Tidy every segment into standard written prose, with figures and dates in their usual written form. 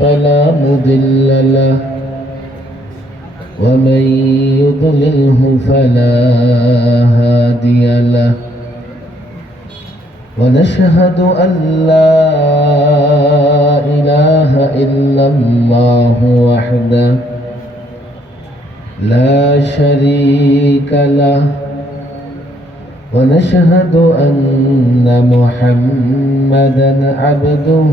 فلا مضل له ومن يضلله فلا هادي له ونشهد أن لا إله إلا الله وحده لا شريك له ونشهد أن محمدا عبده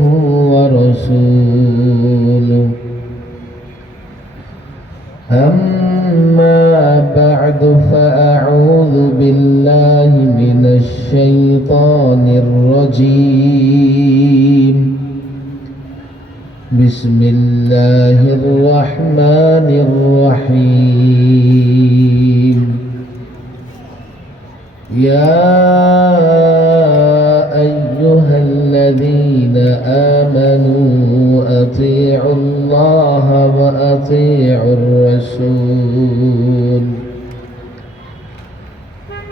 ورسوله أما بعد فأعوذ بالله من الشيطان الرجيم بسم الله الرحمن الرحيم يا أيها الذين آمنوا أطيعوا الله وأطيعوا الرسول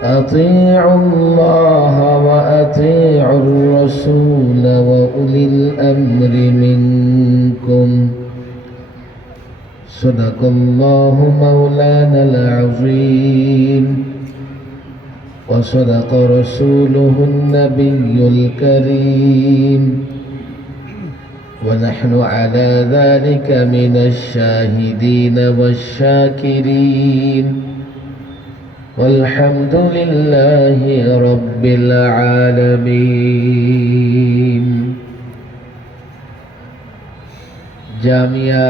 أطيعوا الله وأطيعوا الرسول وأولي الأمر منكم صدق الله مولانا العظيم وصدق رسوله النبي الكريم ونحن على ذلك من الشاهدين والشاكرين والحمد لله رب العالمين জামিয়া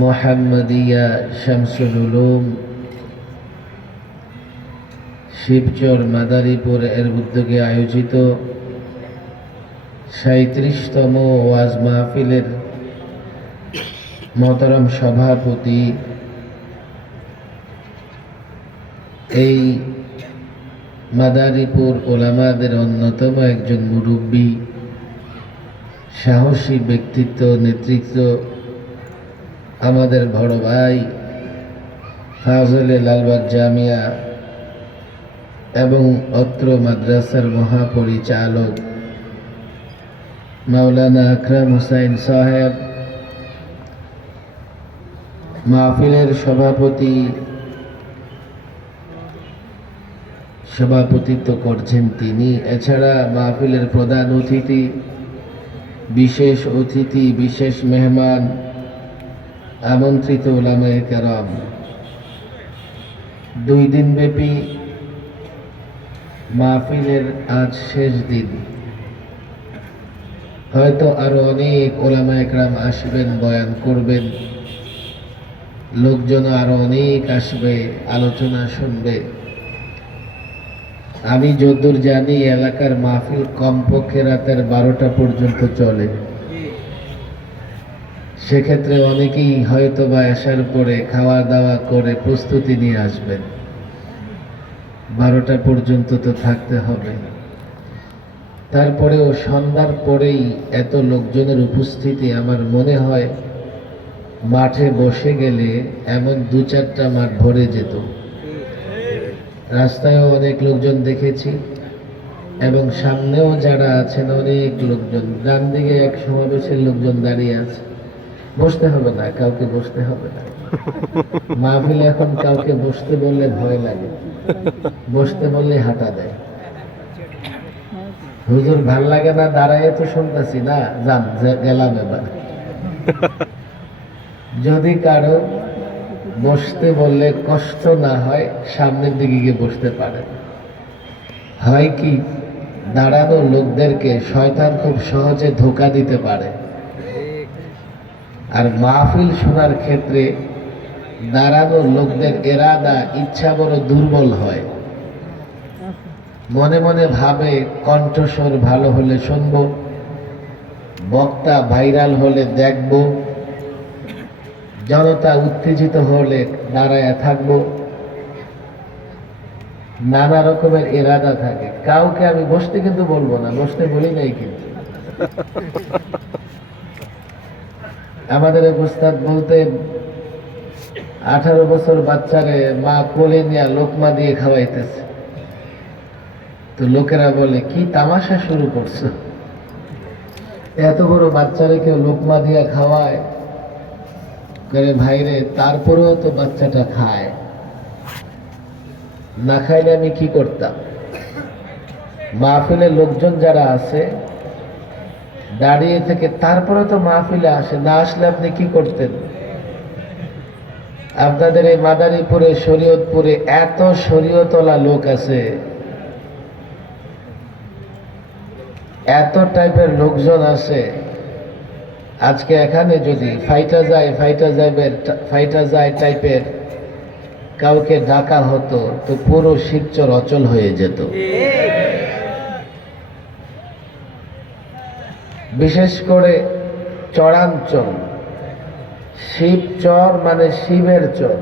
মুহাম্মাদিয়া শামসুল উলুম শিবচর মাদারীপুর এর উদ্যোগে আয়োজিত ৩৭তম ওয়াজ মাহফিলের মহতরম সভাপতি এই মাদারীপুর ওলামাদের অন্যতম একজন মুরব্বী, সাহসী ব্যক্তিত্ব, নেতৃত্ব, আমাদের বড় ভাই ফাজলে লালবাগ জামিয়া এবং অত্র মাদ্রাসার মহাপরিচালক মাওলানা আকরাম হুসাইন সাহেব, মাহফিলের সভাপতিত্ব করছেন তিনি। এছাড়া মাহফিলের প্রধান অতিথি, বিশেষ মেহমান, আমন্ত্রিত উলামায়ে কেরাম, 2 দিনব্যাপী মাহফিলের আজ শেষ দিন। হয়তো আরো অনেক উলামায়ে কেরাম আসবেন, বয়ান করবেন, লোকজন আরো অনেক আসবে, আলোচনা শুনবে। আমি যতদূর জানি এলাকার মাহফিল কমপক্ষে রাতের 12টা পর্যন্ত চলে। সেক্ষেত্রে অনেকেই হয়তো বা আসার পরে খাওয়া দাওয়া করে প্রস্তুতি নিয়ে আসবেন। 12টা পর্যন্ত তো থাকতে হবে। তারপরেও সন্ধ্যার পরেই এত লোকজনের উপস্থিতি, আমার মনে হয় মাঠে বসে গেলে এমন 2-4টা মাঠ ভরে যেত। রাস্তায়ও অনেক লোকজন দেখেছি এবং সামনেও যারা আছেন অনেক লোকজন। ডান দিকে এক সমাবেশের লোকজন দাঁড়িয়ে আছে। বসতে হবে না, কাউকে বসতে হবে না। মাহফিলে এখন কাউকে বসতে বললে ভয় লাগে, বসতে বললে হাঁটা দেয়। হুজুর ভাল লাগে না, দাঁড়ায় তো শুনতেছি না, যান গেলাম এবার। যদি কারো বসতে বললে কষ্ট না হয়, সামনের দিকে গিয়ে বসতে পারে। হয় কি, দাঁড়ানো লোকদেরকে শয়তান খুব সহজে ধোঁকা দিতে পারে। আর মাহফিল শোনার ক্ষেত্রে দাঁড়ানো লোকদের ইরাদা, ইচ্ছা বড় দুর্বল হয়। মনে মনে ভাবে কণ্ঠস্বর ভালো হলে শুনবো, বক্তা ভাইরাল হলে দেখবো, জনতা উত্তেজিত হলে দাঁড়ায় থাকবো। নানা রকমের ইরাদা থাকে। কাউকে আমি বসতে কিন্তু বলবো না, বসতে বলি নাই কিন্তু। আমাদের এক উস্তাদ বলতেন 18 বছর বাচ্চারে মা কোলে নিয়ে লোকমা দিয়ে খাওয়াইতেছে। তো লোকেরা বলে, কি তামাশা শুরু করছো? এত বড় বাচ্চারে কেউ লোকমা দিয়া খাওয়ায় করে ভাইরে, তারপরেও তো বাচ্চাটা খায়, না খাইলে আমি কি করতাম? মাহফিলের লোকজন যারা আছে দাঁড়িয়ে থেকে তারপরে তো মাহফিলে আসে, না আসলে আপনি কি করতেন? আপনাদের এই মাদারীপুরে শরীয়তপুরে এত শরীয়তলা লোক আছে, এত টাইপের লোকজন আছে, আজকে এখানে যদি ফাইটা যায় টাইপের কাউকে ডাকা হতো তো পুরো শিবচর অচল হয়ে যেত। বিশেষ করে চরাঞ্চল, শিবচর মানে শিবের চর।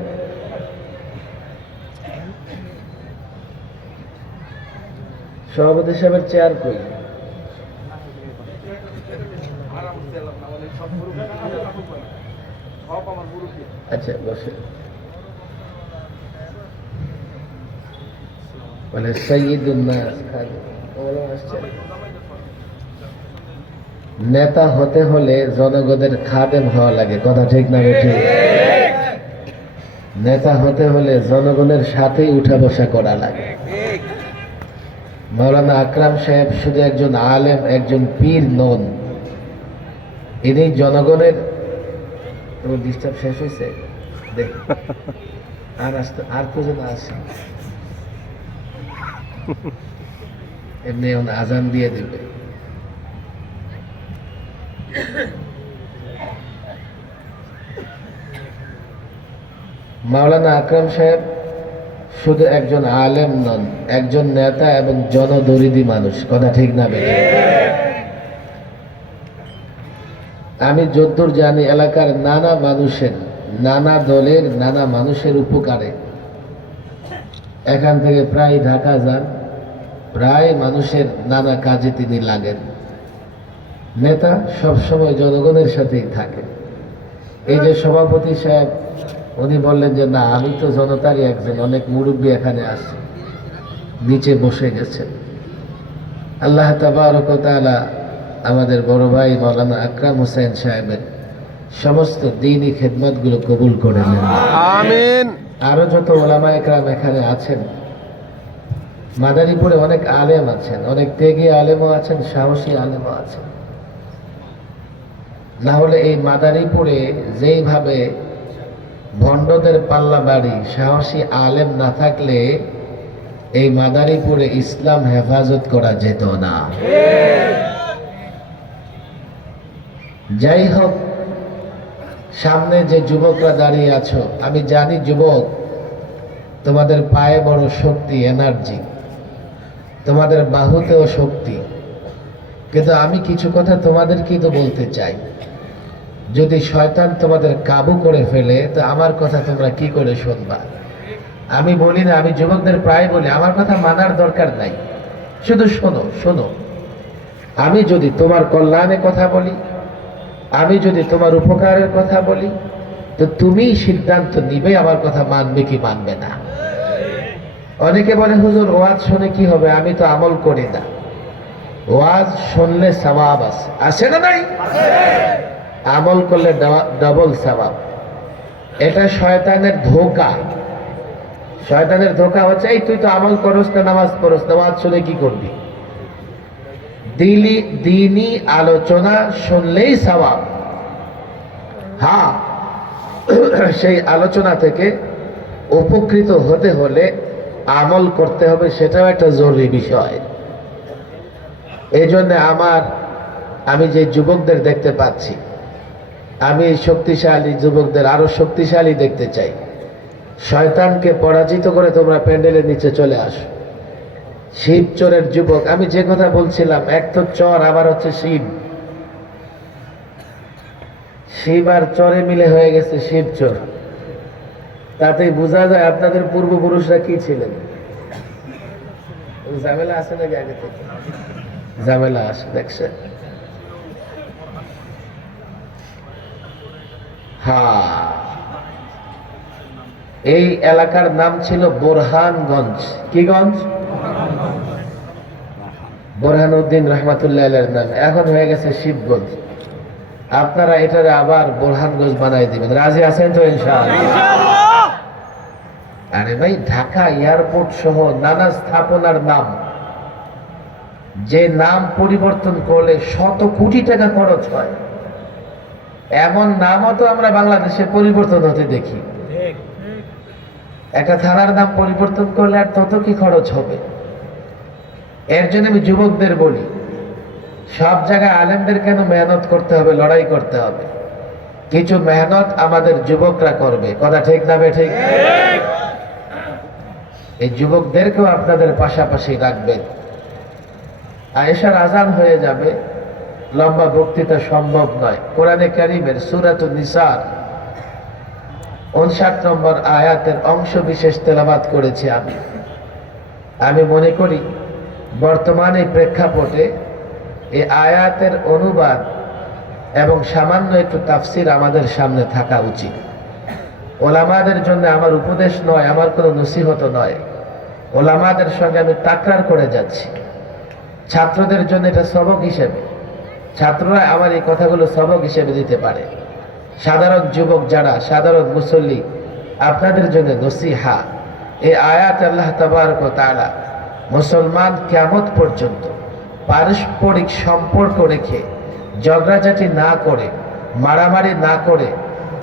সভাপতি সাহেবের চেয়ার কই? আচ্ছা বসে। বলে সৈয়দুন্নাস খান আসছেন। নেতা হতে হলে জনগণের খাদেম হওয়া লাগে, কথা ঠিক না বেঠিক? নেতা হতে হলে জনগণের সাথেই উঠা বসা করা লাগে। মাওলানা আকরাম সাহেব শুধু একজন আলেম, একজন পীর নন, ইনি জনগণের। ডিস্টার্ব শেষ হয়েছে দেখ, আর প্রয়োজন আছে? এমনি এখন আজান দিয়ে দেবে। মাওলানা আকরাম সাহেব শুধু একজন আলেম নন, একজন নেতা এবং জনদরিদ্র মানুষ, কথা ঠিক না বেঠিক? আমি যদ্দূর জানি এলাকার নানা মানুষের, নানা দলের, নানা মানুষের উপকারে এখান থেকে প্রায় ঢাকা যান, প্রায় মানুষের নানা কাজে তিনি লাগেন। নেতা সবসময় জনগণের সাথেই থাকে। এই যে সভাপতি সাহেব, উনি বললেন যে না, আমি তো জনতারই একজন, অনেক মুরব্বী এখানে আছে, নিচে বসে গেছেন। আল্লাহ তাবারক ওয়া তাআলা আমাদের বড় ভাই মাওলানা আকরাম হোসেন সাহেবের সমস্ত দ্বীনি খেদমতগুলো কবুল করে নেন, আমিন। আরো যত ওলামা একরাম এখানে আছেন, মাদারীপুরে অনেক আলেম আছেন, অনেক ত্যাগী আলেমও আছেন, সাহসী আলেমও আছেন। না হলে এই মাদারীপুরে যেইভাবে ভণ্ডদের পাল্লা বাড়ি, সাহসী আলেম না থাকলে এই মাদারীপুরে ইসলাম হেফাজত করা যেত না। যাই হোক, সামনে যে যুবকরা দাঁড়িয়ে আছো, আমি জানি যুবক তোমাদের পায়ে বড় শক্তি, এনার্জি, তোমাদের বাহুতেও শক্তি, কিন্তু আমি কিছু কথা তোমাদেরকেই তো বলতে চাই। যদি শয়তান তোমাদের কাবু করে ফেলে তো আমার কথা তোমরা কি করে শুনবা? আমি বলি না, আমি যুবকদের প্রায় বলি আমার কথা মানার দরকার নাই, শুধু শোনো শোনো। আমি যদি তোমার কল্যাণে কথা বলি, আমি যদি তোমার উপকারের কথা বলি, তো তুমি সিদ্ধান্ত নিবে আমার কথা মানবে কি মানবে না। অনেকে বলে হুজুর ওয়াজ শুনে কি হবে, আমি তো আমল করি না। ওয়াজ শুনলে সওয়াব আছে, আছে না নাই? আমল করলে ডবল সওয়াব। এটা শয়তানের ধোঁকা। শয়তানের ধোঁকা হচ্ছে এই তুই তো আমল করস না, নামাজ পড়স না, ওয়াজ শুনে কি করবি? দ্বীনি আলোচনা শুনলেই সওয়াব। হ্যাঁ, সেই আলোচনা থেকে উপকৃত হতে হলে আমল করতে হবে, সেটাও একটা জরুরি বিষয়। এই জন্য আমি যে যুবকদের দেখতে পাচ্ছি, আমি শক্তিশালী যুবকদের আরো শক্তিশালী দেখতে চাই। শয়তানকে পরাজিত করে তোমরা প্যান্ডেলের নিচে চলে আসো। শিব চোরের যুবক, আমি যে কথা বলছিলাম, এক তো চর, আবার হচ্ছে শিব। শিব আর চরে মিলে হয়ে গেছে শিব চোর। তাতেই বোঝা যায় আপনাদের পূর্বপুরুষরা কি ছিলেন। ঝামেলা আছে নাকি আগে থেকে? ঝামেলা আছে, দেখছেন? হ্যাঁ, এই এলাকার নাম ছিল বোরহানগঞ্জ। কি গঞ্জ? বোরহানউদ্দিন রহমাতুল্লাহ আলাইহির নামে, এখন হয়ে গেছে শিবগঞ্জ। আপনারা এটারে আবার বোরহানগঞ্জ বানাই দিবেন, রাজি আছেন তো ইনশাআল্লাহ? আরে ভাই, ঢাকা এয়ারপোর্ট সহ নানা স্থাপনার নাম, যে নাম পরিবর্তন করলে শত কোটি টাকা খরচ হয়, এমন নামও তো আমরা বাংলাদেশে পরিবর্তন হতে দেখি। একটা থানার নাম পরিবর্তন করলে আর তত কি খরচ হবে? এর জন্য আমি যুবকদের বলি, সব জায়গায় আলেমদের কেন মেহনত করতে হবে, লড়াই করতে হবে? কিছু মেহনত আমাদের যুবকরা করবে, কথা ঠিক না ঠিক? এই যুবকদেরকেও আপনাদের পাশাপাশি রাখবেন। আয়েশার আজান হয়ে যাবে, লম্বা বক্তৃতা সম্ভব নয়। কোরআনে কারীমের সূরাতুন নিসার 59 নম্বর আয়াতের অংশ বিশেষ তেলাওয়াত করেছি আমি মনে করি বর্তমানে প্রেক্ষাপটে এই আয়াতের অনুবাদ এবং সামান্য একটু তাফসির আমাদের সামনে থাকা উচিত। ওলামাদের জন্য আমার উপদেশ নয়, আমার কোনো নসিহত নয়, ওলামাদের সঙ্গে আমি তাকরার করে যাচ্ছি। ছাত্রদের জন্য এটা সবক হিসেবে, ছাত্ররা আমার এই কথাগুলো সবক হিসেবে দিতে পারে। সাধারণ যুবক যারা, সাধারণ মুসল্লি, আপনাদের জন্য নসিহা। এই আয়াত আল্লাহ তাবারক ওয়া তাআলা মুসলমান কিয়ামত পর্যন্ত পারস্পরিক সম্পর্ক রেখে, ঝগড়াঝাটি না করে, মারামারি না করে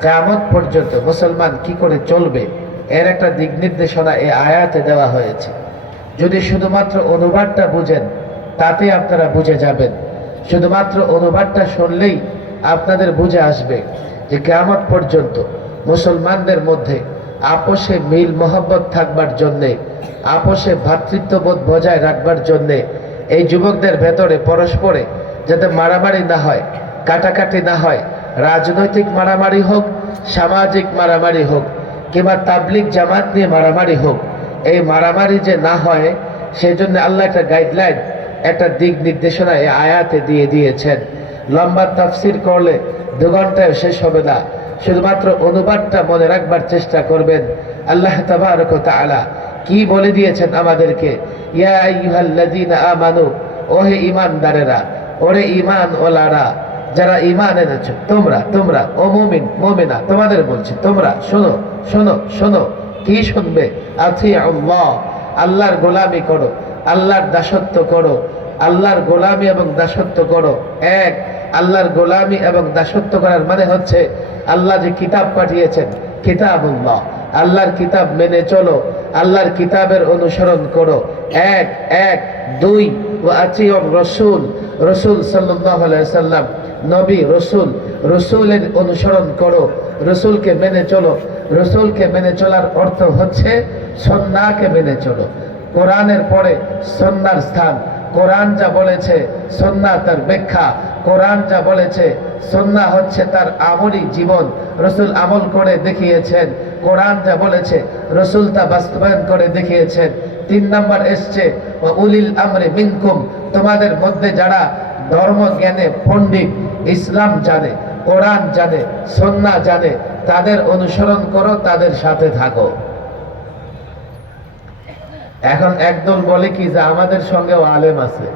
কিয়ামত পর্যন্ত মুসলমান কি করে চলবে, এর একটা দিক নির্দেশনা এই আয়াতে দেওয়া হয়েছে। যদি শুধুমাত্র অনুবাদটা বুঝেন, তাতে আপনারা বুঝে যাবেন। শুধুমাত্র অনুবাদটা শুনলেই আপনাদের বুঝে আসবে যে কিয়ামত পর্যন্ত মুসলমানদের মধ্যে আপোষে মিল মহব্বত থাকবার জন্যে, আপোষে ভ্রাতৃত্ববোধ বজায় রাখবার জন্যে এই যুবকদের ভেতরে পরস্পরে যাতে মারামারি না হয়, কাটাকাটি না হয়, রাজনৈতিক মারামারি হোক, সামাজিক মারামারি হোক, কিংবা তাবলিগ জামাত নিয়ে মারামারি হোক, এই মারামারি যে না হয় সেই জন্য আল্লাহ একটা গাইডলাইন, একটা দিক নির্দেশনা এই আয়াতে দিয়ে দিয়েছেন। লম্বা তাফসির করলে 2 ঘন্টায় শেষ হবে না, শুধুমাত্র অনুবাদটা মনে রাখবার চেষ্টা করবেন। আল্লাহ তাবারক ওয়া তাআলা কি বলে দিয়েছেন আমাদেরকে, ইয়া আইয়ুহাল্লাযীনা আমানু, ওহে ঈমানদারেরা, ওরে ঈমান ওয়ালারা, যারা ঈমান এনেছো, তোমরা ও মুমিন মুমিনা, তোমাদের বলছি, তোমরা শোনো শোনো শোনো। কি শুনবে? আতিউল্লাহ, আল্লাহর গোলামি করো, আল্লাহর দাসত্ব করো। আল্লাহর গোলামি এবং দাসত্ব করো। এক, আল্লাহর গোলামি এবং দাসত্ব করার মানে হচ্ছে আল্লাহ যে কিতাব পাঠিয়েছেন, কিতাবুল্লাহ, আল্লাহর কিতাব মেনে চলো, আল্লাহর কিতাবের অনুসরণ করো। এক। 2, ওয়া আতিউর রাসূল, রাসূল সাল্লাল্লাহু আলাইহি সাল্লাম, নবী রসুলের অনুসরণ করো, রসুলকে মেনে চলো। রসুলকে মেনে চলার অর্থ হচ্ছে সুন্নাহকে মেনে চলো। কোরআনের পরে সুন্নাহর স্থান। কোরআন যা বলেছে সুন্নাহ তার ব্যাখ্যা। কোরআন যা বলেছে সুন্নাহ হচ্ছে তার আমলি জীবন, রসুল আমল করে দেখিয়েছেন। কোরআন যা বলেছে রসুল তা বাস্তবায়ন করে দেখিয়েছেন। 3 নম্বর এসছে উলিল আমরি মিনকুম, তোমাদের মধ্যে যারা ধর্ম জ্ঞানে পণ্ডিত, ইসলাম জানে, কোরআন জানে, সুন্নাহ জানে, তাদের অনুসরণ করো, তাদের সাথে থাকো। এখন একদল বলে কি যে আমাদের সঙ্গেও আলেম আছে,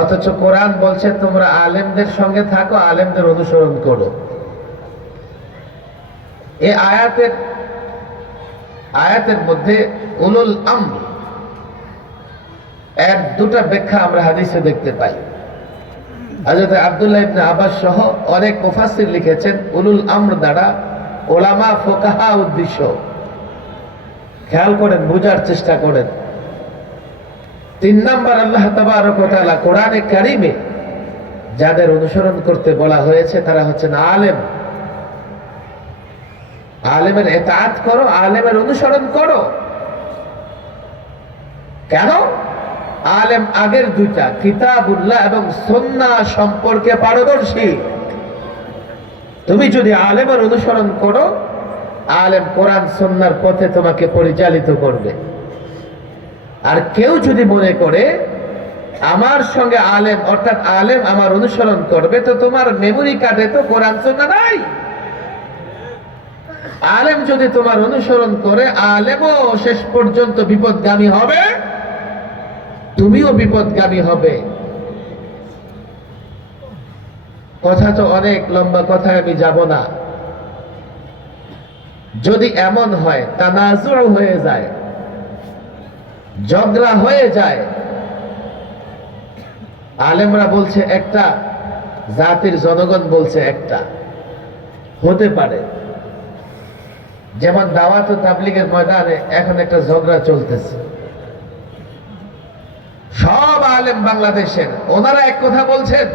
অথচ কোরআন বলছে তোমরা আলেমদের সঙ্গে থাকো, আলেমদের অনুসরণ করো। এই আয়াতের মধ্যে উলুল আমর এর 2টা ব্যাখ্যা আমরা হাদিসে দেখতে পাই। হযরত আব্দুল্লাহ ইবনে আব্বাস সহ অনেক মুফাসসির লিখেছেন উলুল আমর দ্বারা ওলামা ফুকাহা উদ্দেশ্য। খেয়াল করেন, বুঝার চেষ্টা করেন। 3 নম্বর, আল্লাহ তাবারক ওয়া তাআলা কোরআনে কারীমে যাদের অনুসরণ করতে বলা হয়েছে তারা হচ্ছেন আলেম। আলেমের ইতাআত করো, আলেমের অনুসরণ করো। কেন? আলেম আগের 2টা কিতাবুল্লাহ এবং সুন্নাহ সম্পর্কে পারদর্শী। তুমি যদি আলেমের অনুসরণ করো, আলেম কোরআন সুন্নাহর পথে তোমাকে পরিচালিত করবে। আর কেউ যদি মনে করে আমার সঙ্গে আলেম, অর্থাৎ আলেম আমার অনুসরণ করবে, তো তোমার মেমোরি কার্ডে তো কোরআন সুন্নাহ নাই। আলেম যদি তোমার অনুসরণ করে, আলেমও শেষ পর্যন্ত বিপদগামী হবে, তুমিও বিপদগামী হবে। কথা তো অনেক লম্বা, কথায় আমি যাব না। যদি এমন হয় তানাজু হয়ে যায়, ঝগড়া হয়ে যায়, আলেমরা বলছে একটা, জাতির জনগণ বলছে একটা, হতে পারে। যেমন দাওয়াত ও তাবলীগের ময়দানে এখন একটা ঝগড়া চলতেছে, সব আলেম বাংলাদেশের ওনারা এক কথা বলছেন,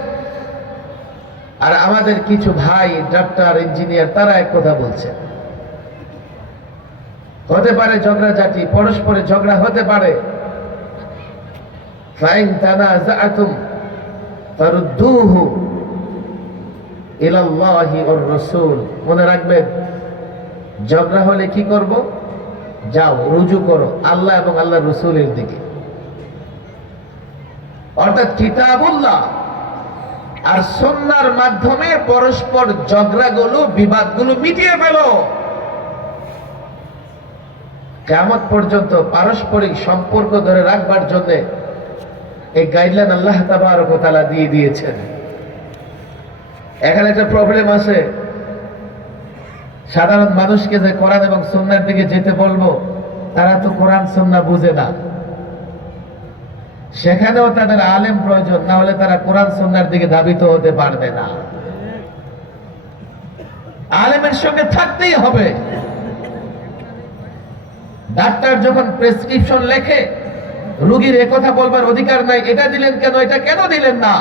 আর আমাদের কিছু ভাই ডাক্তার ইঞ্জিনিয়ার তারা এক কথা বলছেন। হতে পারে ঝগড়াঝাটি, পরস্পরে ঝগড়া হতে পারে। ফাইন তানাযাআতুম ফারুদ্দুহু ইলাল্লাহি ওয়ার রাসূল। মনে রাখবেন, ঝগড়া হলে কি করব? যাও রুজু করো আল্লাহ এবং আল্লাহর রাসূলের দিকে, অর্থাৎ কিতাবুল্লাহ আর সুন্নাহর মাধ্যমে পরস্পর ঝগড়াগুলো, বিবাদগুলো মিটিয়ে ফেলো। কিয়ামত পর্যন্ত পারস্পরিক সম্পর্ক ধরে রাখবার জন্য এই গাইডলাইন আল্লাহ তাবারক ওয়া তাআলা দিয়ে দিয়েছেন। এখানে একটা প্রবলেম আছে, সাধারণ মানুষকে যে কোরআন এবং সুন্নাহর দিকে যেতে বলবো, তারা তো কোরআন সুন্নাহ বুঝে না। সেখানেও তাদের আলেম প্রয়োজন, না হলে তারা কোরআন সুন্নাহর দিকে ধাবিত হতে পারবে না। আলেমের সঙ্গে থাকতেই হবে। ডাক্তার যখন প্রেসক্রিপশন লেখে, রোগীর একথা বলবার অধিকার নাই, এটা দিলেন কেন, এটা কেন দিলেন না।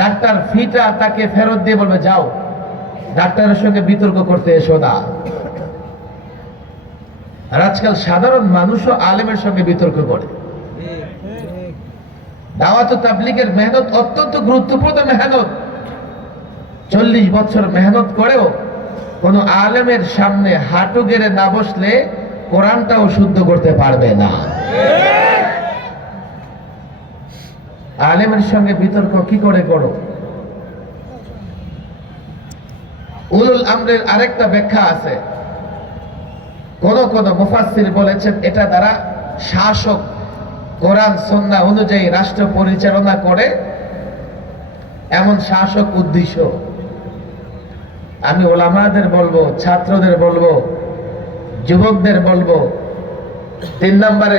ডাক্তার ফিটা তাকে ফেরত দিয়ে বলবে যাও, ডাক্তারের সঙ্গে বিতর্ক করতে এসো না। আর আজকাল সাধারণ মানুষও আলেমের সঙ্গে বিতর্ক করে। দাওয়াত ও তাবলীগের মেহনত অত্যন্ত গুরুত্বপূর্ণ মেহনত। 40 বছর মেহনত করেও কোন আলেমের সামনে হাঁটু গেড়ে না বসলে কোরআনটাও শুদ্ধ করতে পারবে না। আলেমের সঙ্গে বিতর্ক কি করে করো? উলুল আমরের আরেকটা ব্যাখ্যা আছে। কোন কোন মুফাসসির বলেছেন এটা দ্বারা শাসক কোরআন সুন্নাহ অনুযায়ী রাষ্ট্র পরিচালনা করে এমন শাসক উদ্দেশ্য। আমি ওলামাদের বলবো, ছাত্রদের বলবো, যুবকদের বলবো, 3 নম্বরে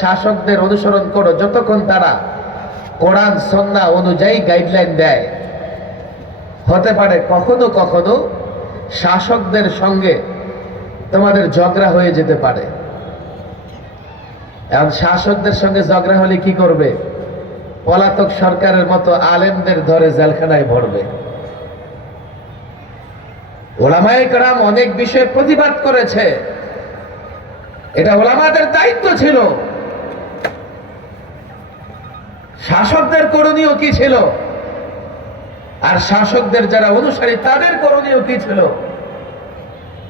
শাসকদের অনুসরণ করো যতক্ষণ তারা কোরআন সুন্নাহ অনুযায়ী গাইডলাইন দেয়। হতে পারে কখনো কখনো শাসকদের সঙ্গে তোমাদের ঝগড়া হয়ে যেতে পারে। এখন শাসকদের সঙ্গে ঝগড়া হলে কি করবে? পলাতক সরকারের মতো আলেমদের ধরে জেলখানায় ভরবে। ওলামায়ে কেরাম অনেক বিষয়ে প্রতিবাদ করেছে, এটা ওলামাদের দায়িত্ব ছিল। শাসকদের করণীয় কি ছিল, আর শাসকদের যারা অনুসারী তাদের করণীয় কি ছিল?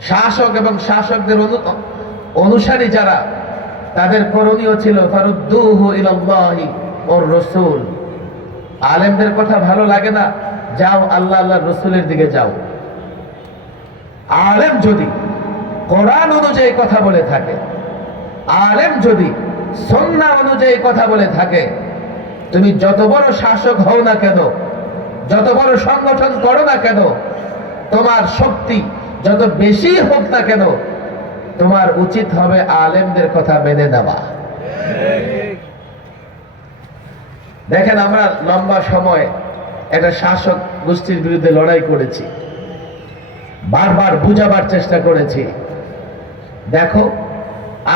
শাসক এবং শাসকদের অনুসারী যারা, তাদের করণীয় ছিল ফারুদ্দুহু ইলাল্লাহি ওয়ার রাসূল। আলেমদের কথা ভালো লাগে না, যাও আল্লাহ আল্লাহর রাসূলের দিকে যাও। আলেম যদি কোরআন অনুযায়ী কথা বলে থাকে, আলেম যদি সুন্নাহ অনুযায়ী কথা বলে থাকে, তুমি যত বড় শাসক হও না কেন, যত বড় সংগঠন করো না কেন, তোমার শক্তি যত বেশি হোক না কেন, তোমার উচিত হবে আলেমদের কথা মেনে নেওয়া। দেখেন, আমরা লম্বা সময় একটা শাসক গোষ্ঠীর বিরুদ্ধে লড়াই করেছি, বারবার বুঝাবার চেষ্টা করেছি। দেখো,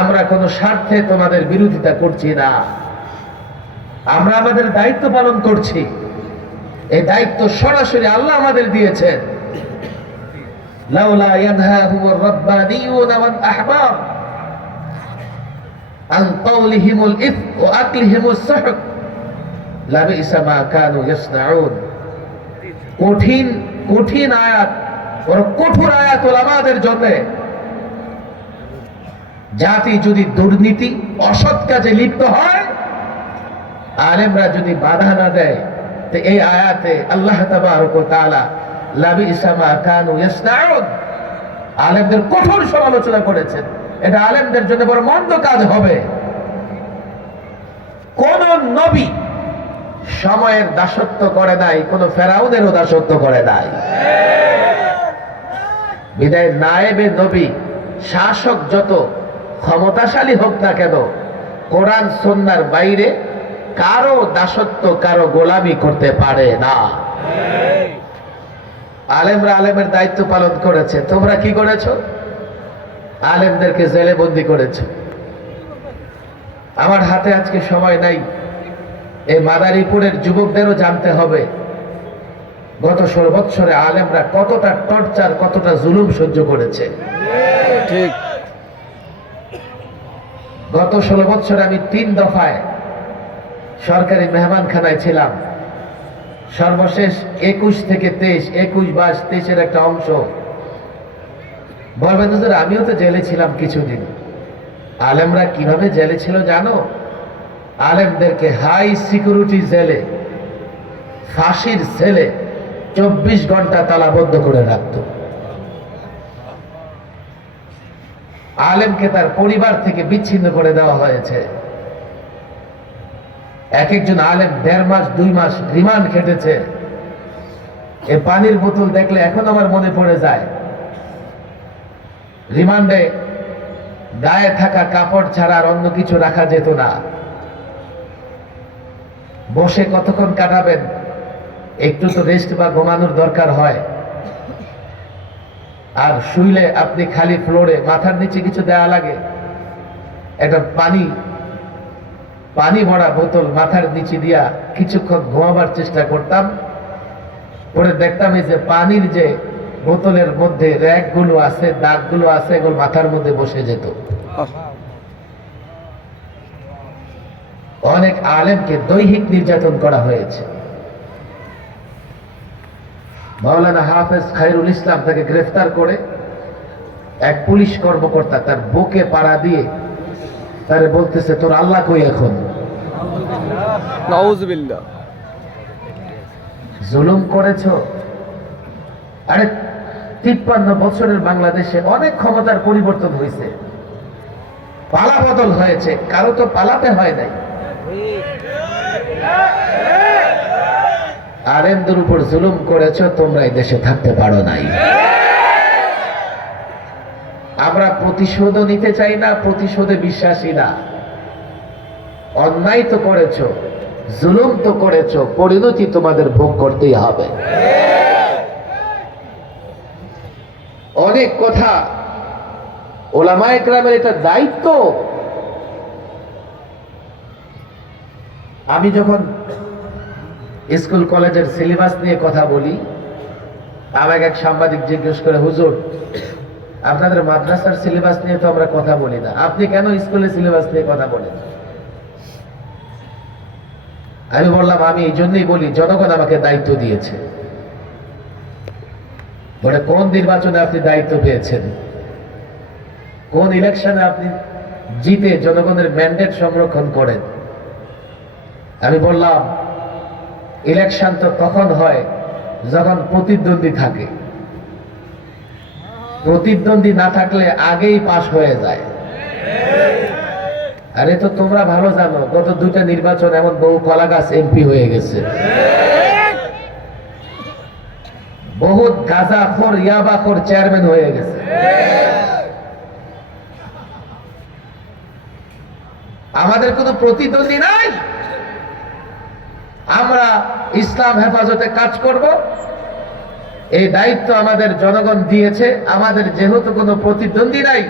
আমরা কোনো স্বার্থে তোমাদের বিরোধিতা করছি না, আমরা আমাদের দায়িত্ব পালন করছি। এই দায়িত্ব সরাসরি আল্লাহ আমাদের দিয়েছেন। লাউলা ইয়ানহাহুমুর রাব্বানিয়ুনা ওয়াল আহবার আন কাওলিহিমুল ইফক ওয়া আকলিহিমুস সুহক লাবিসা মা কানু ইয়াসনাউন। কঠিন কঠিন আয়াত, বড় কঠোর আয়াত ওলামাদের জন্য। জাতি যদি দুর্নীতি, অসৎ কাজে লিপ্ত হয়, আলেমরা যদি বাধা না দেয়, তো এই আয়াতে আল্লাহ তাবারক ওয়া তাআলা লাবিসা মা কানু ইয়াসনাউন, আলেমদের কঠোর সমালোচনা করেছেন। এটা আলেমদের জন্য বড় মন্দ কাজ হবে। নবী সময়ের দাসত্ব করে নাই, কোন ফেরাউনেরও দাসত্ব করে নাই। বিদায় নায়েবে নবী, শাসক যত ক্ষমতাশালী হোক না কেন, কোরআন সুন্নাহর বাইরে কারো দাসত্ব, কারো গোলামি করতে পারে না। আলেমরা আলেমের দায়িত্ব পালন করেছে, তোমরা কি করেছো? আলেমদেরকে জেলে বন্দি করেছো। আমার হাতে আজকে সময় নাই, এই মাদারীপুরের যুবকদেরও জানতে হবে গত 16 বছরে আলেমরা কতটা টর্চার, কতটা জুলুম সহ্য করেছে। ঠিক। গত 16 বছরে আমি 3 দফায় সরকারি মেহমানখানায় ছিলাম। সর্বশেষ 21 থেকে 23, 21-22-23-এর একটা অংশ। বলবেন হুজুর আমিও তো জেলে ছিলাম কিছুদিন। আলেমরা কিভাবে জেলে ছিল জানো? আলেমদেরকে হাই সিকিউরিটি জেলে, ফাঁসির সেলে 24 ঘন্টা তালাবদ্ধ করে রাখত। আলেমকে তার পরিবার থেকে বিচ্ছিন্ন করে দেওয়া হয়েছে। এক একজন আলেম 1.5 মাস 2 মাস রিমান্ড খেটেছে। এ পানির বোতল দেখলে এখন আমার মনে পড়ে যায়, রিমান্ডে গায়ে থাকা কাপড় ছাড়া আর অন্য কিছু রাখা যেত না। বসে কতক্ষণ কাটাবেন? একটু তো রেস্ট বা ঘুমানোর দরকার হয়। আর শুইলে আপনি খালি ফ্লোরে, মাথার নিচে কিছু দেয়া লাগে। একটা পানি ভরা বোতল মাথার নিচে দিয়া কিছুক্ষণ ঘুমাবার চেষ্টা করতাম। পরে দেখতাম এই যে পানির যে বোতলের মধ্যে র্যাক গুলো আছে, দাগ গুলো আছে, এগুলো মাথার মধ্যে বসে যেত। অনেক আলেমকে দৈহিক নির্যাতন করা হয়েছে। মাওলানা হাফেজ খায়রুল ইসলাম তাকে গ্রেফতার করে এক পুলিশ কর্মকর্তা তার বুকে পাড়া দিয়ে তারে বলতেছে, তোর আল্লাহ কই এখন? নাউজুবিল্লাহ। জুলুম করেছো। আরে 53 বছরের বাংলাদেশে অনেক ক্ষমতার পরিবর্তন হয়েছে, পালা বদল হয়েছে, কারো তো পালাতে হয় নাই। আলেমদের উপর জুলুম করেছো, তোমরা এই দেশে থাকতে পারো নাই। আমরা প্রতিশোধও নিতে চাই না, প্রতিশোধে বিশ্বাসী না। অন্যায় তো করেছো, জুলুম তো করেছো, পরিণতি তোমাদের ভোগ করতেই হবে। অনেক কথা ওলামায়ে কেরামের এটা দায়িত্ব। আমি যখন স্কুল কলেজের সিলেবাস নিয়ে কথা বলি, আমাকে এক সাংবাদিক জিজ্ঞেস করে, হুজুর আপনাদের মাদ্রাসার সিলেবাস নিয়ে তো আমরা কথা বলি না, আপনি কেন স্কুলের সিলেবাস নিয়ে কথা বলেন? আমি বললাম, আমি এই জন্যই বলি, জনগণ আমাকে দায়িত্ব দিয়েছে। বলে, কোন নির্বাচনে আপনি দায়িত্ব পেয়েছেন? কোন ইলেকশনে আপনি জিতে জনগণের ম্যান্ডেট সংরক্ষণ করেন? আমি বললাম, ইলেকশন তো তখন হয় যখন প্রতিদ্বন্দ্বী থাকে, প্রতিদ্বন্দ্বী না থাকলে আগেই পাশ হয়ে যায়। আরে তো তোমরা ভালো জানো, গত 2টা নির্বাচন এমন বহু কলা গাছ এমপি হয়ে গেছে, বহুত গাঁজাখোর ইয়াবাখোর চেয়ারম্যান হয়ে গেছে। আমাদের কোনো প্রতিদ্বন্দ্বী নাই। আমরা ইসলাম হেফাজতে কাজ করব, এই দায়িত্ব আমাদের জনগণ দিয়েছে। আমাদের যেহেতু কোনো প্রতিদ্বন্দ্বী নাই,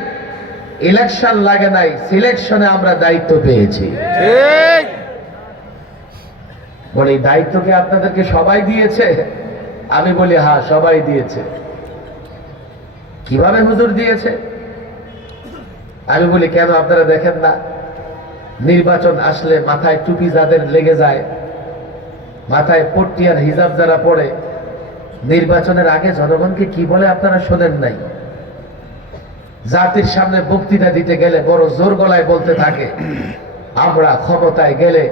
ইলেকশন লাগে নাই, সিলেকশনে আমরা দায়িত্ব পেয়েছি। ঠিক। বলে, এই দায়িত্ব কি আপনাদেরকে সবাই দিয়েছে? আমি বলি, হ্যাঁ সবাই দিয়েছে। কিভাবে হুজুর দিয়েছে? আমি বলি, কেন আপনারা দেখেন না, নির্বাচন আসলে মাথায় টুপি যাদের লেগে যায়, মাথায় পট্টি আর হিজাব যারা পড়ে, নির্বাচনের আগে জনগণকে কি বলে আপনারা শোনেন নাই? জাতির সামনে বক্তৃতা দিতে গেলে বড় জোর গলায় বলতে থাকে, আমরা ক্ষমতায় গেলে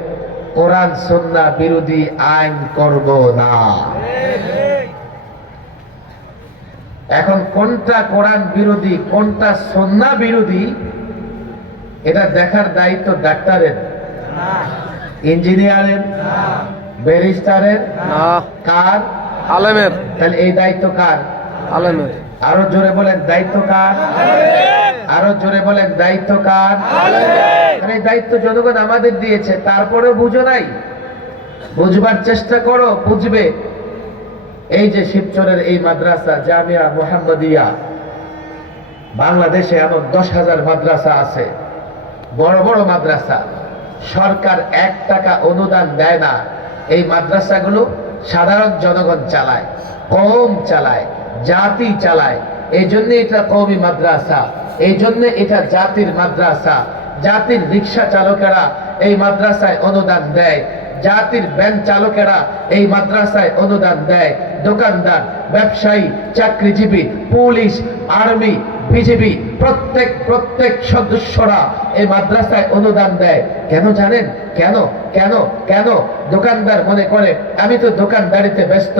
কোরআন সুন্নাহ বিরোধী আইন করব না। এখন কোনটা কোরআন বিরোধী, কোনটা সুন্নাহ বিরোধী, এটা দেখার দায়িত্ব ডাক্তারের। ইঞ্জিনিয়ারের, ব্যারিস্টারের, না কার? আলেমের। তাহলে এই দায়িত্ব কার? আলেমের। আরো জোরে বলেন দায়িত্ব কার? আরো জোরে বলেন দায়িত্ব কার? এই দায়িত্ব জনগণ আমাদের দিয়েছে, তারপরেও বুঝো নাই। বুঝবার চেষ্টা করো, বুঝবে। এই যে শিবচরের এই মাদ্রাসা জামিয়া মুহাম্মদিয়া, বাংলাদেশে এমন 10,000 মাদ্রাসা আছে, বড় বড় মাদ্রাসা। সরকার 1 টাকা অনুদান দেয় না। এই মাদ্রাসাগুলো সাধারণ জনগণ চালায়, কওম চালায়, জাতি চালায়। এই জন্য এটা কওমি মাদ্রাসা, এই জন্য এটা জাতির মাদ্রাসা। জাতির রিক্সা চালকেরা এই মাদ্রাসায় অনুদান দেয়, জাতির ভ্যান চালকেরা এই মাদ্রাসায় অনুদান দেয়, দোকানদার, ব্যবসায়ী, চাকরিজীবী, পুলিশ, আর্মি, বিজেপি প্রত্যেক সদস্যরা এই মাদ্রাসায় অনুদান দেয়। কেন জানেন? কেন কেন কেন? দোকানদার মনে করে আমি তো দোকানদারিতে ব্যস্ত,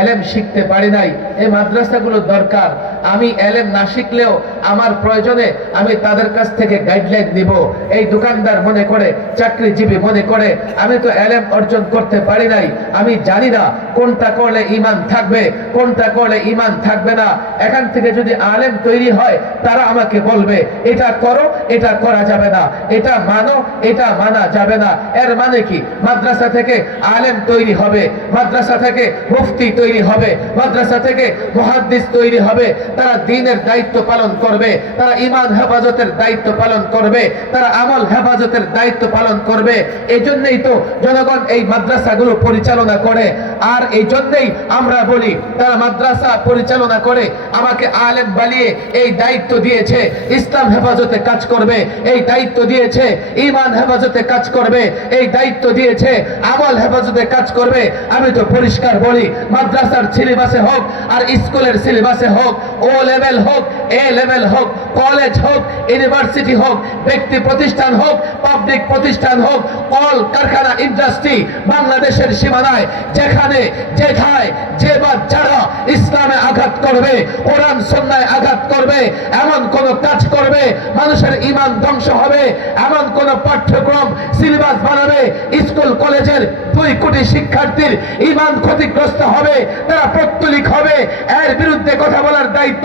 এলেম শিখতে পারি নাই, এই মাদ্রাসাগুলো দরকার। আমি এলেম না শিখলেও আমার প্রয়োজনে আমি তাদের কাছ থেকে গাইডলাইন নিব। এই দোকানদার মনে করে, চাকরিজীবী মনে করে আমি তো এলেম অর্জন করতে পারি নাই, আমি জানি না কোনটা করলে ঈমান থাকবে, কোনটা করলে ঈমান থাকবে না। এখান থেকে যদি আলেম তৈরি হয়, তারা আমাকে বলবে এটা করো, এটা করা যাবে না, এটা মানো, এটা মানা যাবে না। এর মানে কি? মাদ্রাসা থেকে আলেম তৈরি হবে, মাদ্রাসা থেকে মুফতি তৈরি হবে, মাদ্রাসা থেকে মুহাদ্দিস তৈরি হবে। তারা দ্বীনের দায়িত্ব পালন করবে, তারা ঈমান হেফাজতের দায়িত্ব পালন করবে, তারা আমল হেফাজতের দায়িত্ব পালন করবে। এই জন্যই তো জনগণ এই মাদ্রাসাগুলো পরিচালনা করে। আর এই জন্যই আমরা বলি তারা মাদ্রাসা পরিচালনা করে, আমাকে আলেম বানিয়ে এই দায়িত্ব দিয়েছে, ইসলাম হেফাজতে কাজ করবে, এই দায়িত্ব দিয়েছে ঈমান হেফাজতে কাজ করবে, এই দায়িত্ব দিয়েছে আমল হেফাজতে কাজ করবে। আমি তো পরিষ্কার বলি, মাদ্রাসার সিলেবাসে হোক আর স্কুলের সিলেবাসে হোক, ও লেভেল হোক, এ লেভেল হোক, কলেজ হোক, ইউনিভার্সিটি হোক, ব্যক্তি প্রতিষ্ঠান হোক, পাবলিক প্রতিষ্ঠান হোক, কল কারখানা, ইন্ডাস্ট্রি, বাংলাদেশের সীমানায় যেখানে যেথায় যে বা যারা ইসলামে আঘাত করবে, কোরআন সুন্নাহয় আঘাত করবে, এমন কোন কাজ করবে মানুষের ঈমান ধ্বংস হবে, এমন কোন পাঠ্যক্রম সিলেবাস বানাবে, স্কুল কলেজের 2 কোটি শিক্ষার্থীর ঈমান ক্ষতিগ্রস্ত হবে, তারা পত্তলিক হবে, এর বিরুদ্ধে কথা বলার দায়িত্ব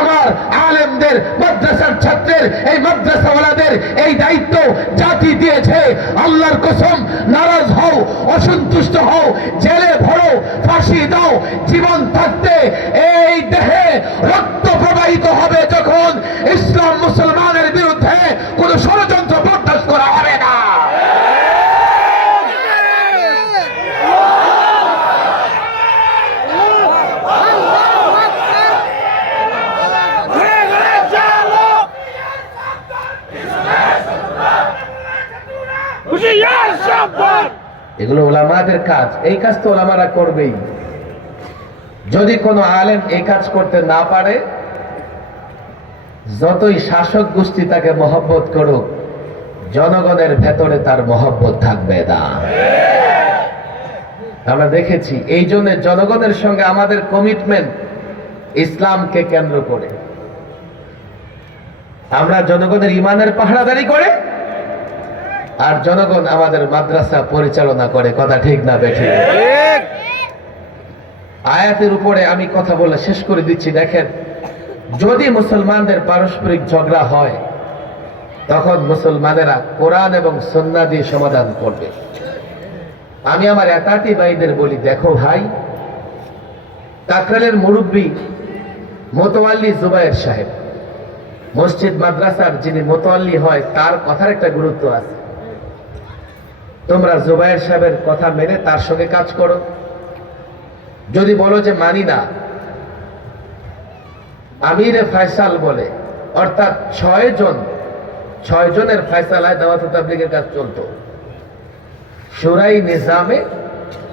আমার আলেমদের, মাদ্রাসার ছাত্রের, এই মাদ্রাসাওয়ালাদের এই দায়িত্ব জাতি দিয়েছে। আল্লাহর কসম, নারাজ হও, অসন্তুষ্ট হও, জেলে ভরো, ফাঁসি দাও, জীবন থাকতে এই দেহে রক্ত প্রবাহিত হবে যখন ইসলাম মুসলমানের বিরুদ্ধে কোন ষড়যন্ত্র বরদাস্ত করা হবে না। এগুলো ওলামাদের কাজ, এই কাজ তো ওলামারা করবেই। যদি কোনো আলেম এই কাজ করতে না পারে, যতই শাসক গোষ্ঠী তাকে মহব্বত করুক, জনগণের ভেতরে তার মহব্বত থাকবে না। আমরা দেখেছি, এই জন্য জনগণের সঙ্গে আমাদের কমিটমেন্ট ইসলামকে কেন্দ্র করে। আমরা জনগণের ঈমানের পাহারাদারি করে, আর জনগণ আমাদের মাদ্রাসা পরিচালনা করে। কথা ঠিক না বেঠিক? আয়াতের উপরে আমি কথা বলে শেষ করে দিচ্ছি। দেখেন, যদি মুসলমানদের পারস্পরিক ঝগড়া হয়, তখন মুসলমানেরা কোরআন এবং সুন্নাহ দিয়ে সমাধান করবে। আমি আমার একাতি ভাইদের বলি, দেখো ভাই, কাকরাইলের মুরব্বী মোতাওয়াল্লি জুবায়ের সাহেব, মসজিদ মাদ্রাসার যিনি মোতাওয়াল্লি হয়, তার কথার একটা গুরুত্ব আছে। তোমরা জুবায়ের সাহেবের কথা মেনে তার সঙ্গে কাজ করো। যদি বলো যে মানি না, আমিরে ফয়সাল বলে, অর্থাৎ 6 জনের ফয়সালায় দাওয়াত ও তাবলীগের কাজ চলতো। শুরাই নিজামে